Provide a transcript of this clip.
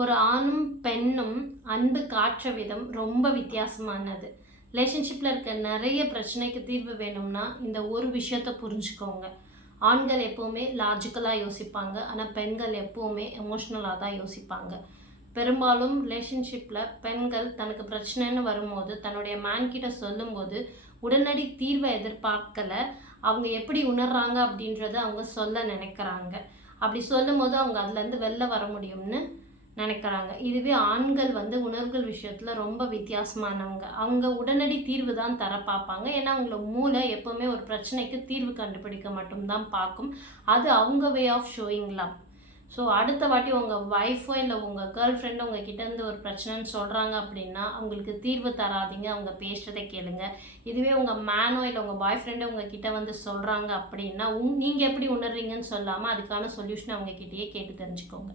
ஒரு ஆணும் பெண்ணும் அன்பு காட்டுற விதம் ரொம்ப வித்தியாசமானது. ரிலேஷன்ஷிப்பில் இருக்க நிறைய பிரச்சனைக்கு தீர்வு வேணும்னா இந்த ஒரு விஷயத்த புரிஞ்சுக்கோங்க. ஆண்கள் எப்போவுமே லாஜிக்கலாக யோசிப்பாங்க, ஆனால் பெண்கள் எப்போவுமே எமோஷ்னலாக தான் யோசிப்பாங்க. பெரும்பாலும் ரிலேஷன்ஷிப்பில் பெண்கள் தனக்கு பிரச்சனைன்னு வரும்போது தன்னுடைய மேன் கிட்ட சொல்லும்போது உடனடி தீர்வை எதிர்பார்க்கல. அவங்க எப்படி உணர்றாங்க அப்படின்றத அவங்க சொல்ல நினைக்கிறாங்க. அப்படி சொல்லும்போது அவங்க அதுலேருந்து வெளில வர முடியும்னு நினைக்கிறாங்க. இதுவே ஆண்கள் உணர்வுகள் விஷயத்தில் ரொம்ப வித்தியாசமானவங்க. அவங்க உடனடி தீர்வு தான் தர பார்ப்பாங்க. ஏன்னா அவங்கள மூளை எப்போவுமே ஒரு பிரச்சனைக்கு தீர்வு கண்டுபிடிக்க மட்டும்தான் பார்க்கும். அது அவங்க way of showing love. So அடுத்த வாட்டி உங்கள் ஒய்ஃபோ இல்லை உங்கள் கேர்ள் ஃப்ரெண்டோ உங்கள் கிட்டேருந்து ஒரு பிரச்சனைன்னு சொல்கிறாங்க அப்படின்னா அவங்களுக்கு தீர்வு தராதிங்க, அவங்க பேசுகிறதை கேளுங்க. இதுவே உங்கள் மேனோ இல்லை உங்கள் பாய் ஃப்ரெண்டோ உங்கள் கிட்டே சொல்கிறாங்க அப்படின்னா நீங்கள் எப்படி உணர்றீங்கன்னு சொல்லாமல் அதுக்கான சொல்யூஷனை அவங்க கிட்டேயே கேட்டு தெரிஞ்சுக்கோங்க.